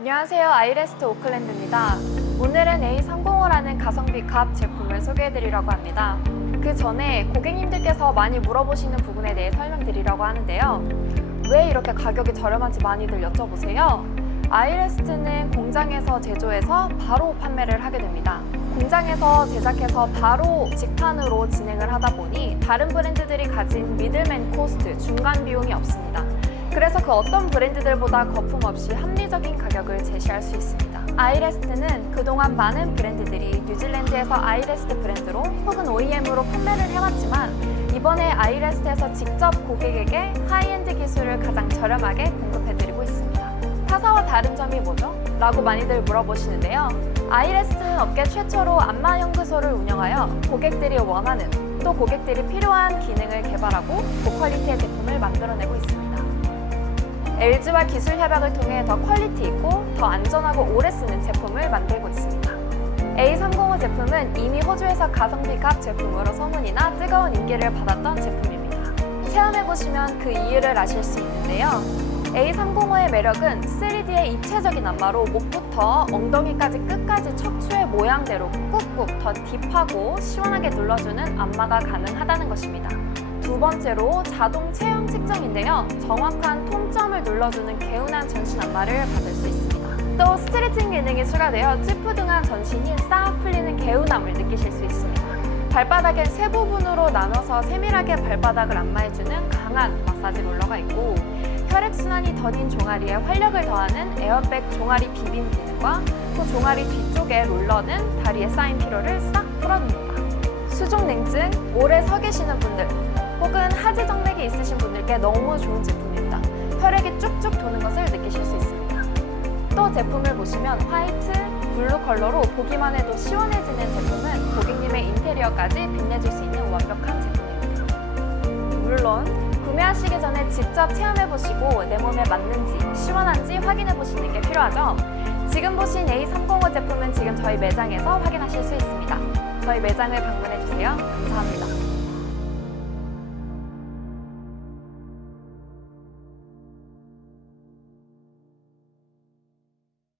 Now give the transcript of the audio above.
안녕하세요. 아이레스트 오클랜드입니다. 오늘은 A305라는 가성비 갑 제품을 소개해드리려고 합니다. 그 전에 고객님들께서 많이 물어보시는 부분에 대해 설명드리려고 하는데요. 왜 이렇게 가격이 저렴한지 많이들 여쭤보세요. 아이레스트는 공장에서 제조해서 바로 판매를 하게 됩니다. 공장에서 제작해서 바로 직판으로 진행을 하다 보니 다른 브랜드들이 가진 미들맨 코스트, 중간 비용이 없습니다. 그래서 그 어떤 브랜드들보다 거품 없이 합리적인 가격을 제시할 수 있습니다. 아이레스트는 그동안 많은 브랜드들이 뉴질랜드에서 아이레스트 브랜드로 혹은 OEM으로 판매를 해왔지만 이번에 아이레스트에서 직접 고객에게 하이엔드 기술을 가장 저렴하게 공급해드리고 있습니다. 타사와 다른 점이 뭐죠? 라고 많이들 물어보시는데요. 아이레스트는 업계 최초로 안마 연구소를 운영하여 고객들이 원하는 또 고객들이 필요한 기능을 개발하고 고퀄리티의 제품을 만들어내고 있습니다. LG와 기술 협약을 통해 더 퀄리티 있고 더 안전하고 오래 쓰는 제품을 만들고 있습니다. A305 제품은 이미 호주에서 가성비 값 제품으로 소문이나 뜨거운 인기를 받았던 제품입니다. 체험해보시면 그 이유를 아실 수 있는데요. A305의 매력은 3D의 입체적인 안마로 목부터 엉덩이까지 끝까지 척추의 모양대로 꾹꾹 더 딥하고 시원하게 눌러주는 안마가 가능하다는 것입니다. 두 번째로 자동 체형 측정인데요. 정확한 통점을 눌러주는 개운한 전신 안마를 받을 수 있습니다. 또 스트레칭 기능이 추가되어 찌푸둥한 전신이 싹 풀리는 개운함을 느끼실 수 있습니다. 발바닥엔 세 부분으로 나눠서 세밀하게 발바닥을 안마해주는 강한 마사지 롤러가 있고 혈액순환이 더딘 종아리에 활력을 더하는 에어백 종아리 비빔 기능과 또 종아리 뒤쪽의 롤러는 다리에 쌓인 피로를 싹 풀어줍니다. 수족 냉증, 오래 서 계시는 분들 혹은 하지 정맥이 있으신 분들께 너무 좋은 제품입니다. 혈액이 쭉쭉 도는 것을 느끼실 수 있습니다. 또 제품을 보시면 화이트, 블루 컬러로 보기만 해도 시원해지는 제품은 고객님의 인테리어까지 빛내줄 수 있는 완벽한 제품입니다. 물론 구매하시기 전에 직접 체험해보시고 내 몸에 맞는지 시원한지 확인해보시는 게 필요하죠. 지금 보신 A305 제품은 지금 저희 매장에서 확인하실 수 있습니다. 저희 매장을 방문해주세요. 감사합니다.